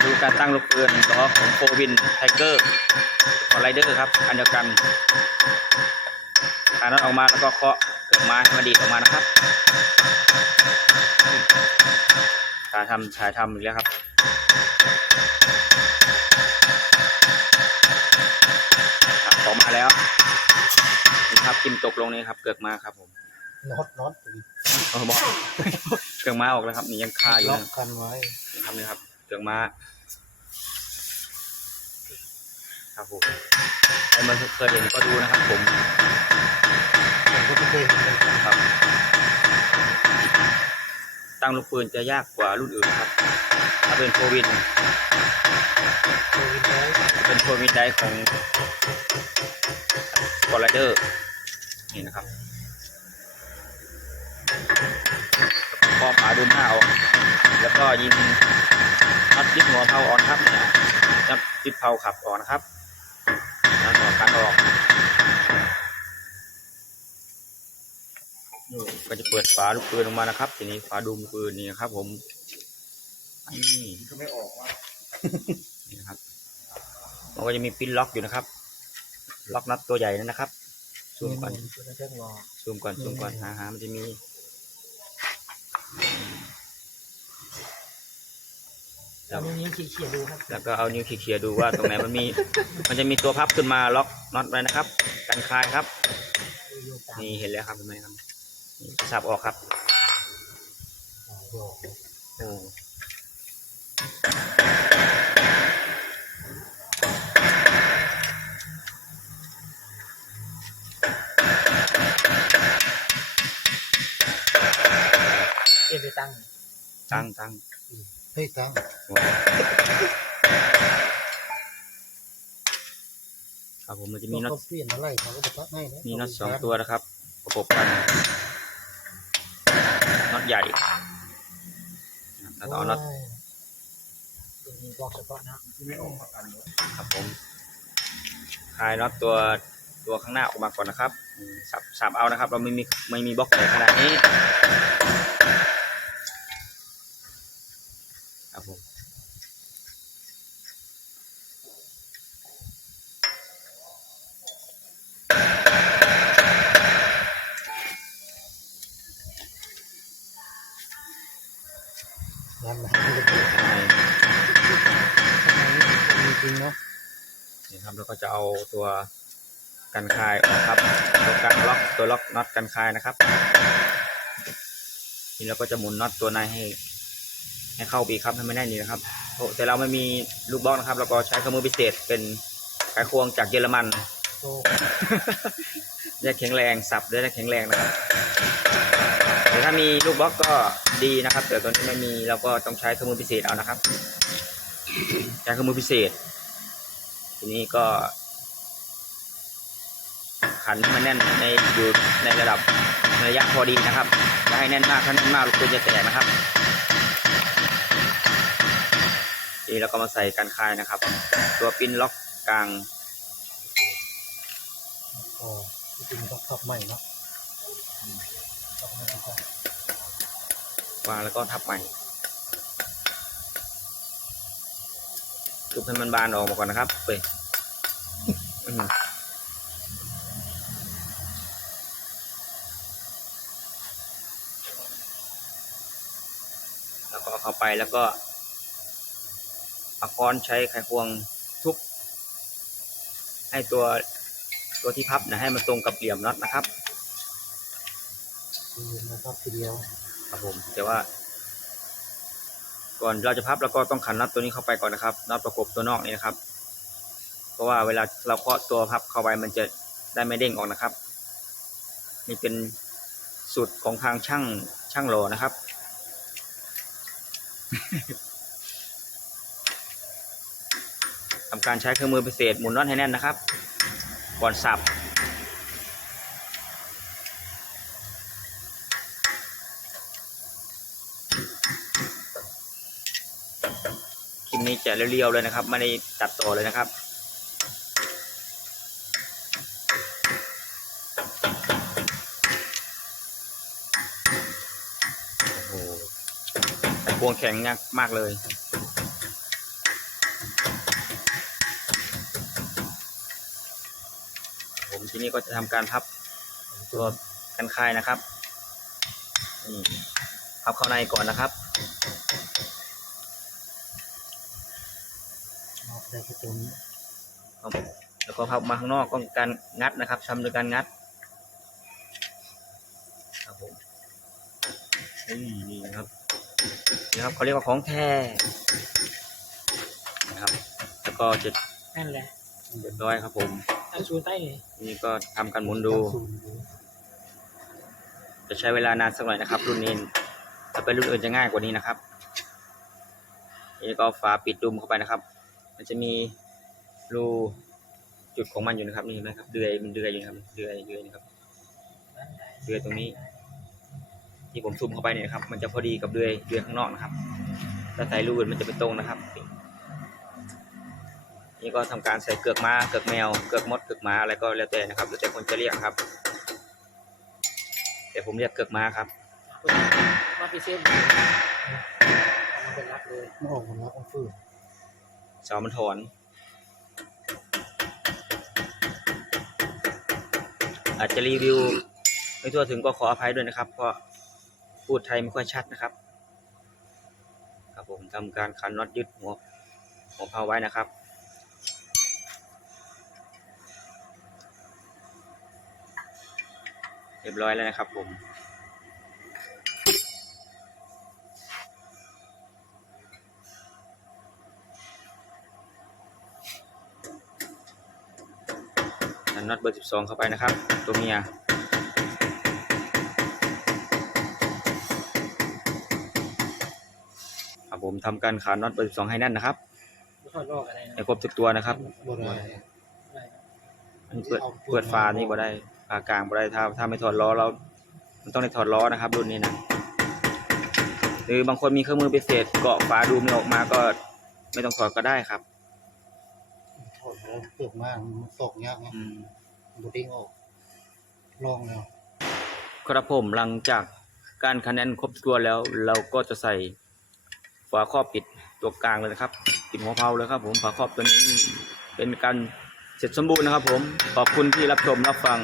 มาดูการตั้งลูกปืนล้อของโฟวินไทเกอร์ของไรเดอร์ครับ อันเดียวกันทานั้นออกมาแล้วก็เคาะเกิดไม้ให้มันดีดออกมานะครับถ่ายทำถ่ายทำอีกแล้วครับครับออกมาแล้วนี่ครับจิ้มตกลงนี่ครับ เกือกมาครับผมน็อตน็อตตัวนี้เออบอกเกือกมาออกแล้วครับนี่ยังคาอยู่ล็อกนะกันไว้นี่ครับนี่ครับ เกือกมาครับผมใครมาเคยเห็นก็ดูนะครับผมผมก็ไม่เคยเห็นเหมือนกันครับ ตั้งลูกปืนจะยากกว่ารุ่นอื่นครับ ถ้าเป็นโควิดเคยเห็นแล้วเป็นโควิดได้ของกอลเดอร์นี่นะครับพอฝาดูหน้าออก แล้วก็ยิงน็อต ยึดหัวเพาออนครับเนี่ยน็อตยึดเพาขับออกนะครับน็อตออการออกก็จะเปิดฝาลูกปืนออกมานะครับ ทีนี้ฝาดูลูกปืนนี่ครับ ผมนี่ก็ไม่ออกว่านี่นะครับมันก็จะมีปิ้นล็อกอยู่นะครับ ล็อกน็อตตัวใหญ่นั่นนะครับซูมก่อนซูมก่อนซูมก่อนหาหามันจะมี เราไม่มีขีดเขียนดูครับ แล้วก็เอานิ้วเขี่ยๆดูว่าตรงไหนมันมี มันจะมีตัวพับขึ้นมาล็อกน็อตไว้นะครับ กันคลายครับโยกตามนี่เห็นแล้วครับเห็นไหมครับนี่สับออกครับโยกโอ้เอ็นไปตั้ง ตั้งตั้ง เฮ้ยตั้งครับผมมันจะมีน็อตเขาเปลี่ยนอะไรเขาก็บอกว่าไม่นะมีน็อตสองตัวนะครับ ประกบกันน็อตใหญ่แล้วก็เอาน็อตเดี๋ยวมีบอกเฉพาะนะไม่ออกมากันครับผมคลายน็อตตัวตัวข้างหน้าออกมาก่อนนะครับอืมสับสับเอานะครับ เราไม่มีไม่มีบล็อกใหญ่ขนาดนี้ นั่นแหละที่จะเกิดข้างในมีจริงเนาะนี่ครับแล้วก็จะเอาตัวกันคลายออกครับตัวกันล็อกตัวล็อกน็อตกันคลายนะครับนี่เราก็จะหมุนน็อตตัวในให้ ให้เข้าปีกครับให้มันแน่นนี่นะครับโอ้แต่เราไม่มีลูกบล็อกนะครับเราก็ใช้เครื่องมือพิเศษเป็นไขควงจากเยอรมันโตจะแข็งแรงสับได้แข็งแรงนะครับแต่ ถ้ามีลูกบล็อกก็ดีนะครับ แต่ตัวนี้ไม่มีเราก็ต้องใช้เครื่องมือพิเศษเอานะครับใช้เครื่องมือพิเศษ ทีนี้ก็ ขันให้มันแน่นในอยู่ในระดับระยะพอดีนะครับอย่าให้แน่นมากถ้าแน่นมากลูกปืนจะแตกนะครับทีนี้เราก็มาใส่กันคายนะครับ ตัวปิ้นล็อกกลางอ๋อจริงๆต้องขับใหม่เนาะ วางแล้วก็ทับใหม่ทุบให้มันบานออกมาก่อนนะครับเปแล้วก็เข้าไปแล้วก็เอาค้อนใช้ไขควงทุบให้ตัวตัวที่พับนะให้มันตรงกับเหลี่ยมน็อตนะครับ นะครับทีเดียวครับผมแต่ว่า ก่อนเราจะพับเราก็ต้องขันน็อตตัวนี้เข้าไปก่อนนะครับน็อตประกบตัวนอกนี่นะครับ เพราะว่าเวลาเราเคาะตัวพับเข้าไปมันจะได้ไม่เด้งออกนะครับ นี่เป็นสูตรของทางช่างช่างโหลนะครับทำการใช้เครื่องมือพิเศษหมุนน็อตให้แน่นนะครับ ก่อนสับี้จะเรียวๆเลยนะครับ ไม่ได้ตัดต่อเลยนะครับ โอ้แต่พวงแข็งยากมากเลยผมที่นี่ก็จะทำการพับตัวกันคายนะครับพับเข้าในก่อนนะครับ ได้แค่ตัวนี้แล้วก็พับมาข้างนอกก็การงัดนะครับทำโดยการงัดครับผมนี่นี่นะครับนี่ครับเขาเรียกว่าของแท้นะครับ แล้วก็จะนั่นแหละเรียบร้อยครับผมอันซูนใต้เลยนี่ก็ทำการหมุนดูศูนย์ดู จะใช้เวลานานสักหน่อยนะครับ รุ่นนี้ถ้าเป็นรุ่นอื่นจะง่ายกว่านี้นะครับนี่ก็ฝาปิดดุมเข้าไปนะครับ มันจะมีรูจุดของมันอยู่นะครับนี่เห็นไหมครับเดือยมันเดือยอยู่นะครับเดือยเดือยนะครับเดือยตรงนี้ ที่ผมซูมเข้าไปเนี่ยนะครับ มันจะพอดีกับเดือยเดือยข้างนอกนะครับถ้าใส่รูอื่นมันจะเป็นตรงนะครับ นี่ก็ทำการใส่เกือกม้าเกือกแมวเกือกมดเกือกม้าอะไรก็แล้วแต่นะครับแล้วแต่คนจะเรียกครับ แต่ผมเรียกเกือกม้าครับมาพิเศษเอามาเป็นรับเลยไม่ออกมันแล้วเอาฟืนเสามันถอน อาจจะรีวิว ไม่ทั่วถึงก็ขออภัยด้วยนะครับ เพราะพูดไทยไม่ค่อยชัดนะครับ ครับผมทำการขันน็อตยึดหัวหัวเพาไว้นะครับเรียบร้อยแล้วนะครับผม นน็อตเบอร์ 12 เข้าไปนะครับ ตัวเมียครับผมทำการขันน็อตเบอร์ 12 ให้แน่นนะครับไม่ค่อยลอกอะไรนะให้ครบทุกตัวนะครับบ่ได้ได้อันนี้เปิดเปิดฝานี่บ่ได้ฝากลางบ่ได้ถ้าถ้าไม่ถอดล้อเรา มันต้องได้ถอดล้อนะครับ รุ่นนี้นะหรือบางคนมีเครื่องมือพิเศษเกาะฝาดูไม่ออกมาก็ไม่ต้องถอดก็ได้ครับถอดแล้วเปลือกมากมันตกยากไงอืม บูดิ้งออกลองแล้ว ครับผมหลังจากการคะแนนครบตัวแล้ว เราก็จะใส่ฝาครอบปิดตัวกลางเลยนะครับ ปิดหัวเพลาเลยครับผมฝาครอบตัวนี้เป็นการเสร็จสมบูรณ์นะครับผมขอบคุณที่รับชมรับฟัง